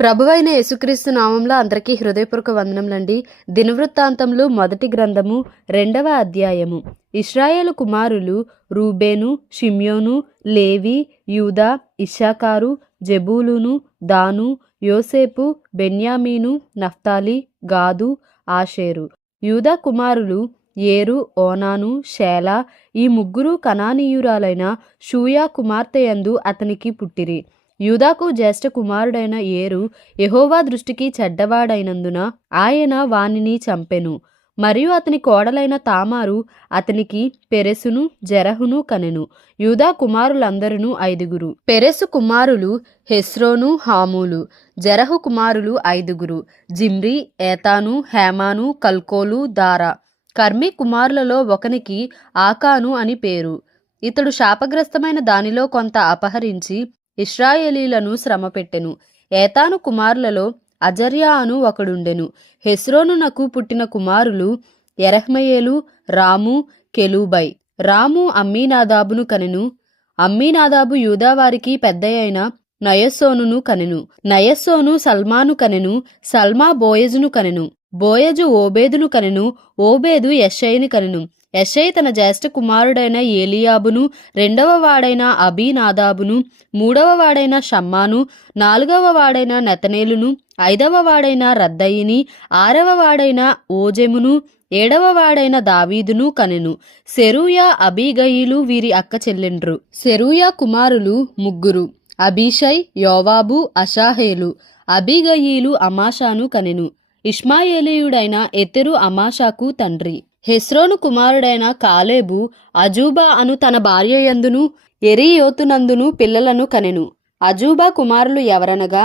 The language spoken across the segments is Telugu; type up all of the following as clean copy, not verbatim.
ప్రభువైన యేసుక్రీస్తు నామంలో అందరికీ హృదయపూర్వక వందనములండి. దినవృత్తాంతములు మొదటి గ్రంథము 2వ అధ్యాయము. ఇశ్రాయేలు కుమారులు రూబేను, షిమ్యోను, లేవి, యూదా, ఇశ్శాకారు, జెబూలూను, దాను, యోసేపు, బెన్యామీను, నఫ్తాలి, గాదు, ఆషేరు. యూదా కుమారులు ఏరు, ఓనాను, షేలా. ఈ ముగ్గురు కనానీయురాలైన షూయా కుమార్తెయందు అతనికి పుట్టిరి. యూదాకు జ్యేష్ఠ కుమారుడైన ఏరు యెహోవా దృష్టికి చెడ్డవాడైనందున ఆయన వానిని చంపెను. మరియు అతని కోడలైన తామారు అతనికి పెరెసును, జెరహును కనెను. యూదా కుమారులందరును 5. పెరెసు కుమారులు హెస్రోను, హామూలు. జెరహు కుమారులు 5. జిమ్రి, ఏతాను, హేమాను, కల్కోలు, దారా. కర్మి కుమారులలో ఒకనికి ఆకాను అని పేరు. ఇతడు శాపగ్రస్తమైన దానిలో కొంత అపహరించి ఇశ్రాయేలీలను శ్రమపెట్టెను. ఏతాను కుమారులలో అజర్యా అను ఒకడుండెను. హెస్రోనునకు పుట్టిన కుమారులు యెరహ్మెయేలు, రాము, కెలూబై. రాము అమ్మీనాదాబును కనెను. అమ్మీనాదాబు యూదావారికి పెద్దయైన నయస్సోనును కనెను. నయస్సోను సల్మాను కనెను. సల్మా బోయజును కనెను. బోయజు ఓబేదును కనెను. ఓబేదు యెషయిని కనెను. యెషయి తన జ్యేష్ఠ కుమారుడైన ఏలియాబును, 2వ వాడైన అబీనాదాబును, 3వ వాడైన షమ్మాను, 4వ వాడైన నెతనేలును, 5వ వాడైన రద్దయిని, 6వ వాడైన ఓజెమును, 7వ వాడైన దావీదును కనెను. సెరూయా, అబీగయీలు వీరి అక్క చెల్లెండ్రు. సెరూయా కుమారులు 3: అబీషై, యోవాబు, అషాహేలు. అబీగయీలు అమాషాను కనెను. ఇష్మాయేలీయుడైన ఎతెరు అమాషాకు తండ్రి. హెస్రోను కుమారుడైన కాలేబు అజూబా అను తన భార్యయందును ఎరీయోతునందును పిల్లలను కనెను. అజూబా కుమారులు ఎవరనగా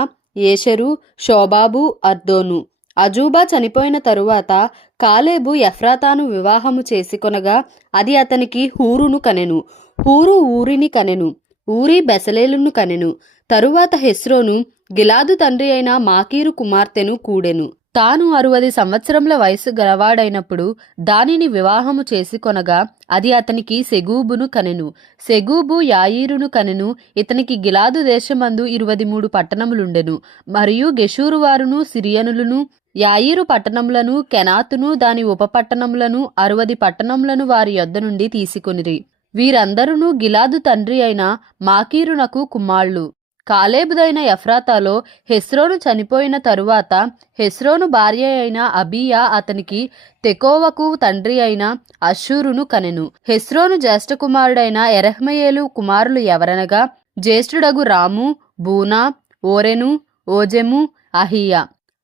ఏషెరు, షోబాబు, అర్దోను. అజూబా చనిపోయిన తరువాత కాలేబు ఎఫ్రాతాను వివాహము చేసుకొనగా అది అతనికి హూరును కనెను. హూరు ఊరిని కనెను. ఊరి బెసలేలును కనెను. తరువాత హెస్రోను గిలాదు తండ్రి అయిన మాకీరు కుమార్తెను కూడెను. తాను 60 సంవత్సరముల వయసు గలవాడైనప్పుడు దానిని వివాహము చేసుకొనగా అది అతనికి సెగూబును కనెను. సెగూబు యాయీరును కనెను. ఇతనికి గిలాదు దేశమందు 23 పట్టణములుండెను. మరియు గెషూరు వారును సిరియనులను యాయీరు పట్టణములను, కెనాతును దాని ఉపపట్టణములను, 60 పట్టణములను వారి యొద్ద నుండి తీసుకొనిరి. వీరందరూ గిలాదు తండ్రి అయిన మాకీరునకు కుమారులు. కాలేబుదైన ఎఫ్రాతాలో హెస్రోను చనిపోయిన తరువాత హెస్రోను భార్య అయిన అబీయా అతనికి తెకోవకు తండ్రి అయిన అషూరును కనెను. హెస్రోను జ్యేష్ఠ కుమారుడైన యెరహ్మెయేలు కుమారులు ఎవరనగా జ్యేష్ఠుడగు రాము, బూనా, ఓరెను, ఓజెము, అహియా.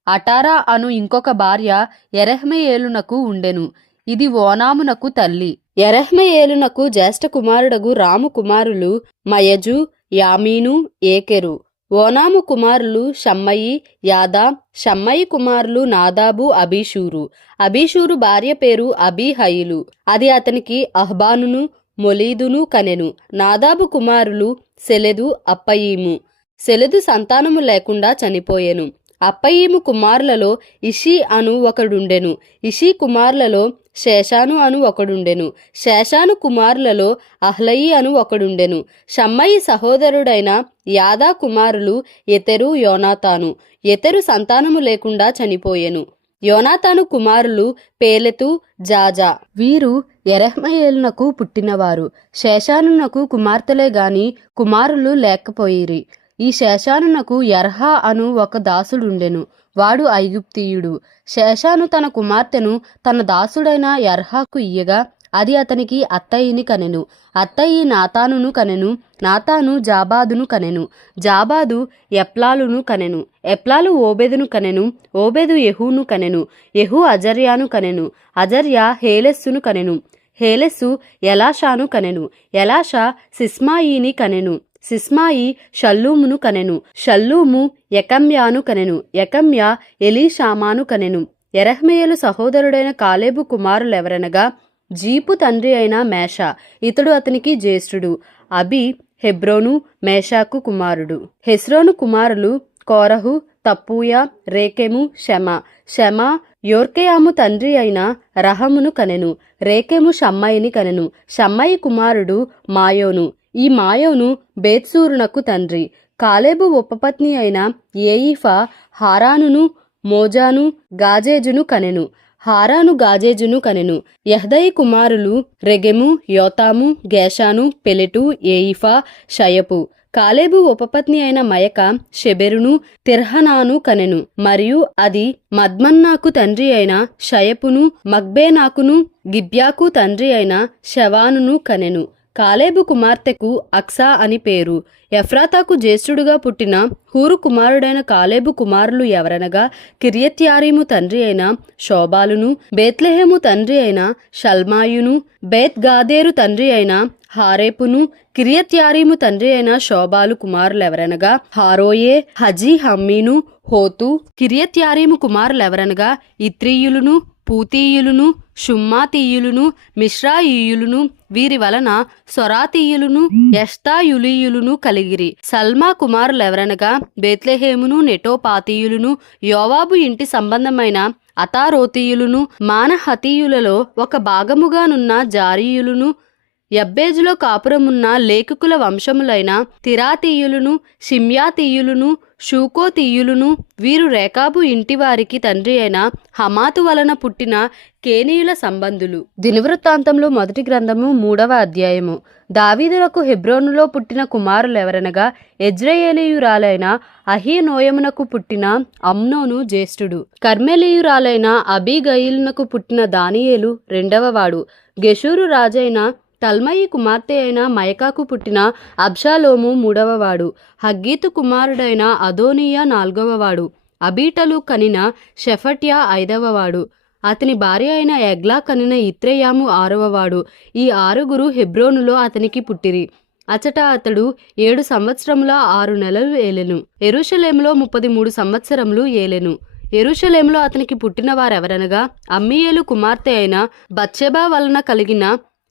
అటారా అను ఇంకొక భార్య యెరహ్మెయేలునకు ఉండెను. ఇది ఓనామునకు తల్లి. యెరహ్మెయేలునకు జ్యేష్ఠ కుమారుడగు రాము కుమారులు మయజు, యామీను, ఏకెరు. ఓనాము కుమారులు షమ్మయి, యాదా. షమ్మయి కుమారులు నాదాబు, అబీషూరు. అబీషూరు భార్య పేరు అబీహయిలు. అది అతనికి అహ్బానును, మొలీదును కనెను. నాదాబు కుమారులు సెలెదు, అప్పయీము. సెలెదు సంతానము లేకుండా చనిపోయెను. అప్పయీము కుమారులలో ఇషి అను ఒకడుండెను. ఇషి కుమారులలో శేషాను అను ఒకడుండెను. శేషాను కుమారులలో అహ్లయి అను ఒకడుండెను. షమ్మయి సహోదరుడైన యాదా కుమారులు ఎతెరు, యోనాతాను. ఎతెరు సంతానము లేకుండా చనిపోయెను. యోనాతాను కుమారులు పేలెతు, జాజా. వీరు యెరహ్మెయేలునకు పుట్టినవారు. శేషానునకు కుమార్తెలే గాని కుమారులు లేకపోయిరి. ఈ శేషానునకు యర్హా అను ఒక దాసుడుండెను. వాడు ఐగుప్తీయుడు. శేషాను తన కుమార్తెను తన దాసుడైన యర్హాకు ఇయ్యగా అది అతనికి అత్తయిని కనెను. అత్తయి నాతానును కనెను. నాతాను జాబాదును కనెను. జాబాదు ఎప్లాలును కనెను. ఎప్లాలు ఓబెదును కనెను. ఓబెదు యెహూను కనెను. యెహూ అజర్యాను కనెను. అజర్యా హేలెస్సును కనెను. హేలెస్సు ఎలాషాను కనెను. ఎలాషా సిస్మాయిని కనెను. సిస్మాయి షల్లూమును కనెను. షల్లూము యెకమ్యాను కనెను. యెకమ్యా ఎలీషామాను కనెను. యెరహ్మెయేలు సహోదరుడైన కాలేబు కుమారులెవరనగా జీపు తండ్రి అయిన మేషా. ఇతడు అతనికి జ్యేష్ఠుడు. అబి హెబ్రోను, మేషాకు కుమారుడు. హెస్రోను కుమారులు కోరహు, తప్పూయ, రేకెము, షెమా. షెమా యోర్కెయాము తండ్రి అయిన రహమును కనెను. రేకెము షమ్మయిని కనెను. షమ్మయి కుమారుడు మాయోను. ఈ మాయోను బేత్సూరునకు తండ్రి. కాలేబు ఉపపత్ని అయిన ఏయిఫా హారానును మోజాను గాజేజును కనెను. హారాను గాజేజును కనెను. యహ్దయి కుమారులు రెగెము, యోతాము, గేషాను, పెలెటు, ఏయిఫా, షయపు. కాలేబు ఉపపత్ని అయిన మయక షెబెరును, తిర్హనాను కనెను. మరియు అది మద్మన్నాకు తండ్రి అయిన షయపును, మగ్బేనాకును, గిబ్యాకు తండ్రి అయిన షవానును కనెను. కాలేబు కుమార్తెకు అక్సా అని పేరు. ఎఫ్రాతాకు జ్యేష్ఠుడుగా పుట్టిన హూరు కుమారుడైన కాలేబు కుమారులు ఎవరనగా కిర్యత్యారీము తండ్రి అయిన షోబాలును, బేత్లెహేము తండ్రి అయిన షల్మాయును, బేత్ గాదేరు తండ్రి అయిన హారేపును. కిర్యత్యారీము తండ్రి అయిన షోబాలు కుమారులెవరనగా హారోయే, హజీ హమ్మీను, హోతు. కిర్యత్యారీము కుమారులెవరనగా ఇత్రీయులును, పూతీయులును, షుమ్మాతీయులును, మిశ్రాయియులును. వీరి వలన సొరాతీయులును, ఎష్తాయులీయులును కలిగిరి. సల్మా కుమారులెవరనగా బేత్లెహేమును, నెటోపాతీయులును, యోవాబు ఇంటి సంబంధమైన అతారోతీయులును, మానహతీయులలో ఒక భాగముగానున్న జారీయులును, యబ్బేజులో కాపురమున్న లేఖకుల వంశములైన తిరాతీయులును, షిమ్యాతీయులును, షూకోతీయులును. వీరు రేకాబు ఇంటివారికి తండ్రి అయిన హమాతు వలన పుట్టిన కేనీయుల సంబంధులు. దినవృత్తాంతంలో మొదటి గ్రంథము 3వ అధ్యాయము. దావీదులకు హెబ్రోనులో పుట్టిన కుమారులెవరనగా యెజ్రెయేలీయురాలైన అహీనోయమునకు పుట్టిన అమ్నోను జ్యేష్ఠుడు. కర్మెలీయురాలైన అబీగయిలునకు పుట్టిన దానియేలు రెండవవాడు. గెషూరు రాజైన తల్మయి కుమార్తె అయిన మయకాకు పుట్టిన అబ్షాలోము మూడవవాడు. హగ్గీతు కుమారుడైన అదోనియా నాల్గవవాడు. అబీటలు కనిన షెఫట్యా ఐదవవాడు. అతని భార్య అయిన ఎగ్లా కనిన ఇత్రెయాము ఆరవవాడు. ఈ ఆరుగురు హెబ్రోనులో అతనికి పుట్టిరి. అచట అతడు 7 సంవత్సరముల 6 నెలలు ఏలెను. యెరూషలేములో 33 సంవత్సరములు ఏలెను. యెరూషలేములో అతనికి పుట్టిన వారెవరనగా అమ్మీయేలు కుమార్తె అయిన బత్షెబా వలన కలిగిన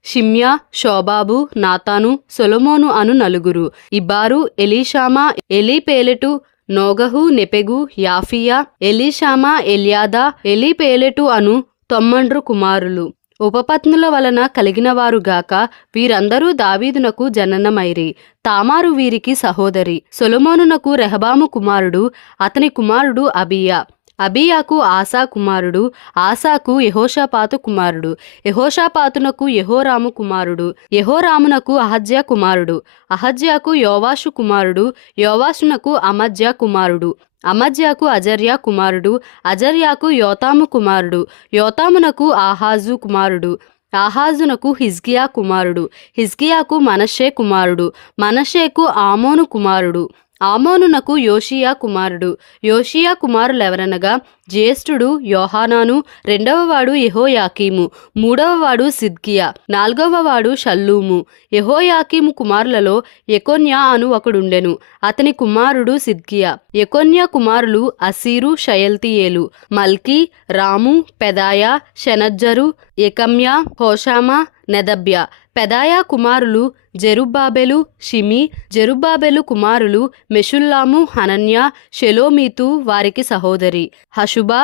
షిమ్యా, షోబాబు, నాతాను, సొలొమోను అను నలుగురు. Ibhar, Elishama, Eliphelet, Nogah, Nepheg, Japhia, Elishama, Eliada, Eliphelet అను 9 కుమారులు. ఉపపత్నుల వలన కలిగినవారుగాక వీరందరూ దావీదునకు జననమైరి. తామారు వీరికి సహోదరి. సొలొమోనునకు రెహబాము కుమారుడు. అతని కుమారుడు అబియా. అబియాకు ఆసా కుమారుడు. ఆసాకు యెహోషాపాతు కుమారుడు. యెహోషాపాతునకు యెహోరాము కుమారుడు. యెహోరామునకు అహజ్యా కుమారుడు. అహజ్యాకు యోవాషు కుమారుడు. యోవాషునకు అమజ్యా కుమారుడు. అమజ్యాకు అజర్యా కుమారుడు. అజర్యాకు యోతాము కుమారుడు. యోతామునకు ఆహాజు కుమారుడు. ఆహాజునకు హిజ్కియా కుమారుడు. హిజ్కియాకు మనష్షే కుమారుడు. మనష్షేకు ఆమోను కుమారుడు. ఆమోనునకు యోషియా కుమారుడు. యోషియా కుమారులెవరనగా జ్యేష్ఠుడు యోహానాను, రెండవవాడు యెహోయాకీము, మూడవవాడు సిద్కియా, నాల్గవవాడు షల్లూము. యెహోయాకీము కుమారులలో యెకొన్యా అను ఒకడుండెను. అతని కుమారుడు సిద్కియా. యెకొన్యా కుమారులు అసీరు, షయల్తీయేలు, మల్కీ, రాము, పెదాయా, షెనజ్జరు, యెకమ్యా, హోషామా, నెదబ్యా. పెదాయా కుమారులు జెరుబ్బాబెలు, షిమి. జెరుబ్బాబెలు కుమారులు మెషుల్లాము, హనన్యా, షెలోమీతు వారికి సహోదరి. హషుబా,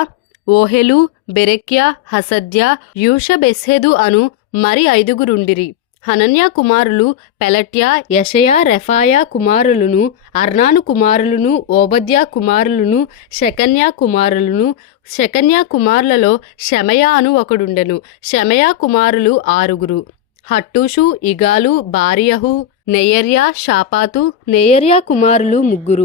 ఓహెలు, బెరెక్యా, హసద్యా, యూషబెస్హెదు అను మరి 5గురుండిరి. హనన్యా కుమారులు పెలట్యా, యెషయా, రెఫాయా కుమారులను, అర్నాను కుమారులను, ఓబద్యా కుమారులను, షెకన్యా కుమారులను. షెకన్యా కుమారులలో షెమయా అను ఒకడుండెను. షెమయా కుమారులు 6గురు. హట్టూషు, ఇగాలు, బారియహు, నెయర్యా, షాపాతు. నెయర్యా కుమారులు 3.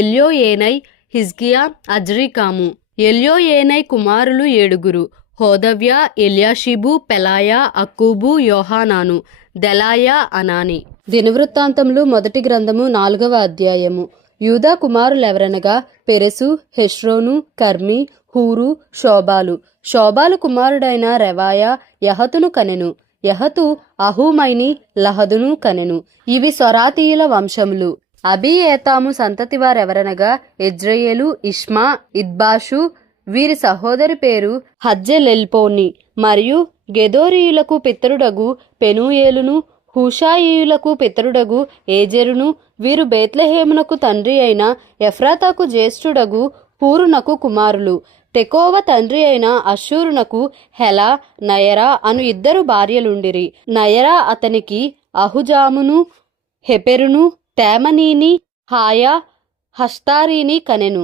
ఎల్యోయేనై, హిజ్కియా, అజ్రీకాము. ఎల్యోయేనై కుమారులు 7గురు. హోదవ్యా, ఎల్యాషిబు, పెలాయా, అక్కూబు, యోహానాను, దెలాయా, అనాని. దినవృత్తాంతములు మొదటి గ్రంథము 4వ అధ్యాయము. యూదా కుమారులెవరనగా పెరెసు, హెష్రోను, కర్మి, హూరు, షోబాలు. షోబాలు కుమారుడైన రెవాయా యహతును కనెను. యహతు అహూమైని, లహదును కనెను. ఇవి సొరాతీయుల వంశములు. అబీయేతాము సంతతి వారెవరనగా యెజ్రెయేలు, ఇష్మా, ఇద్బాషు. వీరి సహోదరి పేరు హజ్జెలెల్పోని. మరియు గెదోరీయులకు పితరుడగు పెనూయేలును, హూషాయియులకు పితరుడగు ఏజెరును. వీరు బేత్లెహేమునకు తండ్రి అయిన ఎఫ్రాతాకు జ్యేష్ఠుడగు హూరునకు కుమారులు. తెకోవ తండ్రి అయిన అషూరునకు హెలా, నయరా అను 2 భార్యలుండిరి. నయరా అతనికి అహుజామును, హెపెరును, తేమనీని, హాయా హస్తారీని కనెను.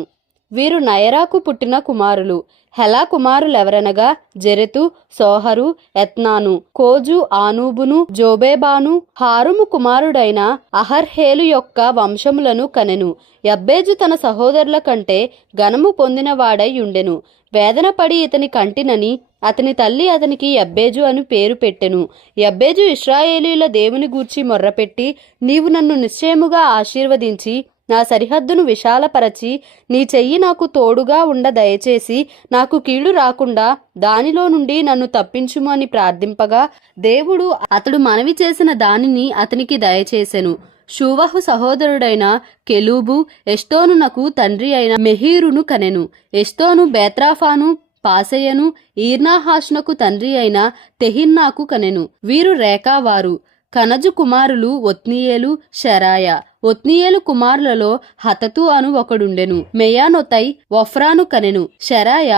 వీరు నయరాకు పుట్టిన కుమారులు. హెలా కుమారులెవరనగా జెరెతు, సోహరు, ఎత్నాను, కోజు, ఆనూబును, జోబేబాను. హారుము కుమారుడైన అహర్హేలు యొక్క వంశములను కనెను. యబ్బేజు తన సహోదరుల కంటే ఘనము పొందినవాడై ఉండెను. వేదన పడి ఇతని కంటినని అతని తల్లి అతనికి యబ్బేజు అని పేరు పెట్టెను. యబ్బేజు ఇశ్రాయేలీయుల దేవుని గూర్చి మొర్రపెట్టి, నీవు నన్ను నిశ్చయముగా ఆశీర్వదించి నా సరిహద్దును విశాలపరచి నీ చెయ్యి నాకు తోడుగా ఉండ దయచేసి నాకు కీడు రాకుండా దానిలో నుండి నన్ను తప్పించుము అని ప్రార్థింపగా దేవుడు అతడు మనవి చేసిన దానిని అతనికి దయచేసెను. షూవహు సహోదరుడైన కెలూబు ఎష్టోనునకు తండ్రి అయిన మెహీరును కనెను. ఎష్టోను బేత్రాఫాను, పాసెయను, ఈర్నాహాషునకు తండ్రి అయిన తెహిన్నాకు కనెను. వీరు రేకావారు. కనజు కుమారులు ఒత్నీయేలు, షెరాయ. ఒత్నీయేలు కుమారులలో హతతు అను ఒకడుండెను. మెయానొతై ఒఫ్రాను కనెను. షెరాయ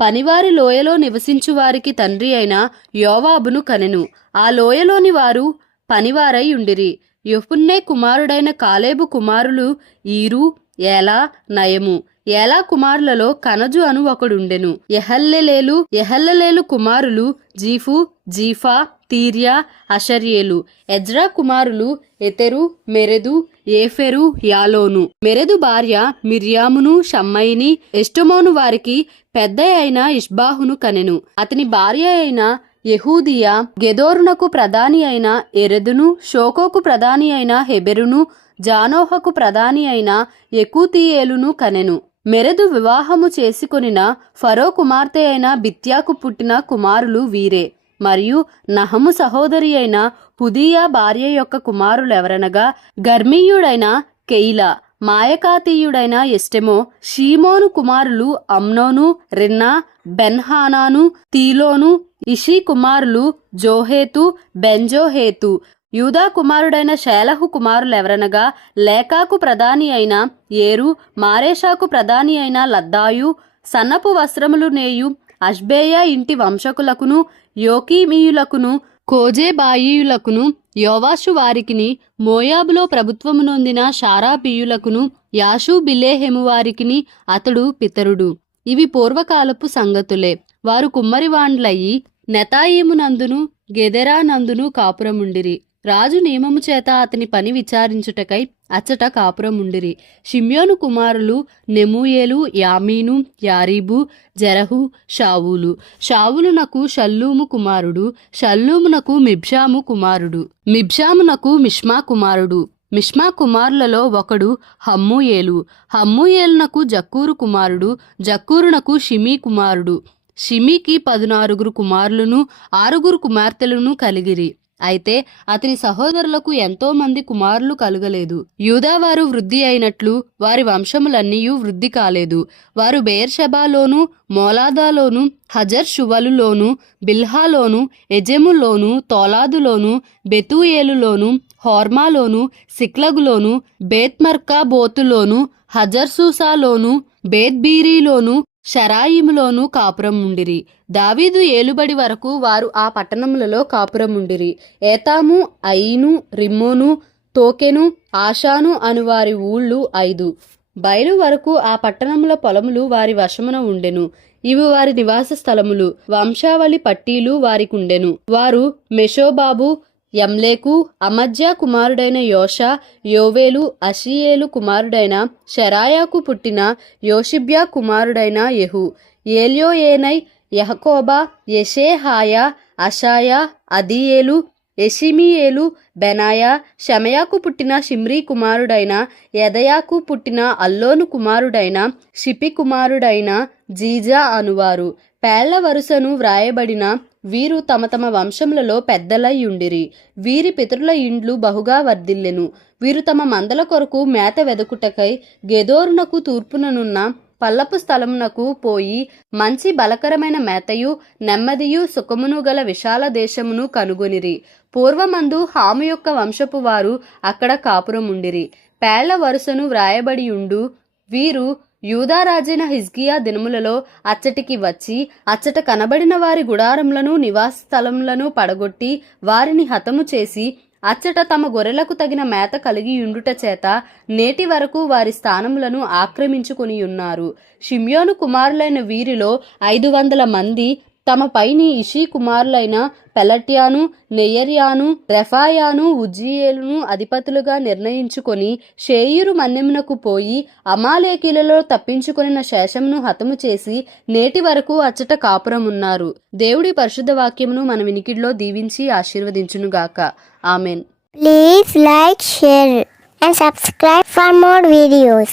పనివారి లోయలో నివసించు వారికి తండ్రి అయిన యోవాబును కనెను. ఆ లోయలోని వారు పనివారై ఉండిరి. యెఫున్నె కుమారుడైన కాలేబు కుమారులు ఈరు, ఏలా, నయము. ఏలా కుమారులలో కనజు అను ఒకడుండెను. యెహల్లెలేలు కుమారులు జీఫు, జీఫా, తీర్యా, అషర్యేలు. ఎజ్రా కుమారులు ఎతెరు, మెరెదు, ఏఫెరు, యాలోను. మెరెదు భార్య మిర్యామును, షమ్మయిని. ఎష్టమోను వారికి పెద్ద అయిన ఇష్బాహును కనెను. అతని భార్య అయిన యెహూదియా గెదోరునకు ప్రధాని అయిన ఎరెదును, షోకోకు ప్రధాని అయిన హెబెరును, జానోహకు ప్రధాని అయిన యెకూతీయేలును కనెను. మెరెదు వివాహము చేసుకొనిన ఫరో కుమార్తె అయిన బిత్యాకు పుట్టిన కుమారులు వీరే. మరియు నహము సహోదరి అయిన హుదియా భార్య యొక్క కుమారులెవరనగా గర్మీయుడైన కెయిలా, మాయకాతీయుడైన ఎస్టెమో. షీమోను కుమారులు అమ్నోను, రిన్నా, బెన్హానాను, తీలోను. ఇషీ కుమారులు జోహేతు, బెంజోహేతు. యూదా కుమారుడైన షేలహు కుమారులెవరనగా లేకాకు ప్రధాని అయిన ఏరు, మారేషాకు ప్రధాని అయిన లద్దాయు. సన్నపు వస్త్రములు నేయు అష్బేయ ఇంటి వంశకులకును, యోకీమీయులకును, కోజేబాయియులకును, యోవాషు వారికిని, మోయాబులో ప్రభుత్వము నొందిన షారాబీయులకును, యాషు బిలేహెము వారికిని అతడు పితరుడు. ఇవి పూర్వకాలపు సంగతులే. వారు కుమ్మరివాండ్లయి నెతాయిమునందును గెదెరానందును కాపురముండిరి. రాజు నియమము చేత అతని పని విచారించుటకై అచ్చట కాపురముండిరి. షిమ్యోను కుమారులు నెమూయేలు, యామీను, యారీబు, జెరహు, షావులు. షావులునకు షల్లూము కుమారుడు, షల్లూమునకు మిబ్షాము కుమారుడు, మిబ్షామునకు మిష్మా కుమారుడు. మిష్మా కుమారులలో ఒకడు హమ్మూయేలు. హమ్మూయేలునకు జక్కూరు కుమారుడు, జక్కూరునకు షిమీ కుమారుడు. షిమీకి 14 కుమారులను 6 కుమార్తెలను కలిగిరి. అయితే అతని సహోదరులకు ఎంతో మంది కుమారులు కలుగలేదు. యూదావారు వృద్ధి అయినట్లు వారి వంశములన్నీయూ వృద్ధి కాలేదు. వారు బెయేర్షెబాలోను, మోలాదాలోను, హజర్ షువలులోను, బిల్హాలోను, ఎజెములోను, తోలాదులోను, బెతూయేలులోను, హోర్మాలోను, సిక్లగులోను, బేత్మర్కాబోతులోను, హజర్సూసాలోను, బేత్బీరీలోను, షరాయిములోను కాపురముండిరి. దావీదు ఏలుబడి వరకు వారు ఆ పట్టణములలో కాపురముండిరి. ఏతాము, అయీను, రిమ్మోను, తోకెను, ఆషాను అను వారి ఊళ్ళు 5. బయలు వరకు ఆ పట్టణముల పొలములు వారి వశమున ఉండెను. ఇవి వారి నివాస స్థలములు. వంశావళి పట్టీలు వారికుండెను. వారు మెషోబాబు, యమ్లేకు, అమజ్యా కుమారుడైన యోషా, యోవేలు, అషియేలు కుమారుడైన షెరాయాకు పుట్టిన యోషిబ్యా కుమారుడైన యెహు, ఏల్యోయేనై, యహకోబా, యెషేహాయా, అషాయా, అదీయేలు, యెషిమియేలు, బెనాయా. షమయాకు పుట్టిన షిమ్రీ కుమారుడైన యెదయాకు పుట్టిన అల్లోను కుమారుడైన షిపి కుమారుడైన జీజా అనువారు. పేళ్ల వరుసను వ్రాయబడిన వీరు తమ తమ వంశములలో పెద్దలై ఉండిరి. వీరి పితరుల ఇండ్లు బహుగా వర్ధిల్లెను. వీరు తమ మందల కొరకు మేత వెదకుటకై గెదోరునకు తూర్పుననున్న పల్లపు స్థలమునకు పోయి మంచి బలకరమైన మేతయు నెమ్మదియు సుఖమును గల విశాల దేశమును కనుగొనిరి. పూర్వమందు హాము యొక్క వంశపు వారు అక్కడ కాపురముండిరి. పేళ్ల వరుసను వ్రాయబడియుండు వీరు యూదారాజైన హిజ్కియా దినములలో అచ్చటికి వచ్చి అచ్చట కనబడిన వారి గుడారములను నివాస స్థలములను పడగొట్టి వారిని హతము చేసి అచ్చట తమ గొర్రెలకు తగిన మేత కలిగి ఉండుట చేత నేటి వరకు వారి స్థానములను ఆక్రమించుకొని ఉన్నారు. షిమ్యోను కుమారులైన వీరిలో 500 మంది తమ పైని ఇషీ కుమారులైన పెలట్యాను, నెయర్యాను, రెఫాయాను, ఉజ్జియేలును అధిపతులుగా నిర్ణయించుకొని షేయీరు మన్యమునకు పోయి అమాలేకీలలో తప్పించుకొనిన శేషమును హతము చేసి నేటి వరకు అచ్చట కాపురమున్నారు. దేవుడి పరిశుద్ధ వాక్యమును మన వినికిడిలో దీవించి ఆశీర్వదించునుగాక. Amen. Please like, share and subscribe for more videos.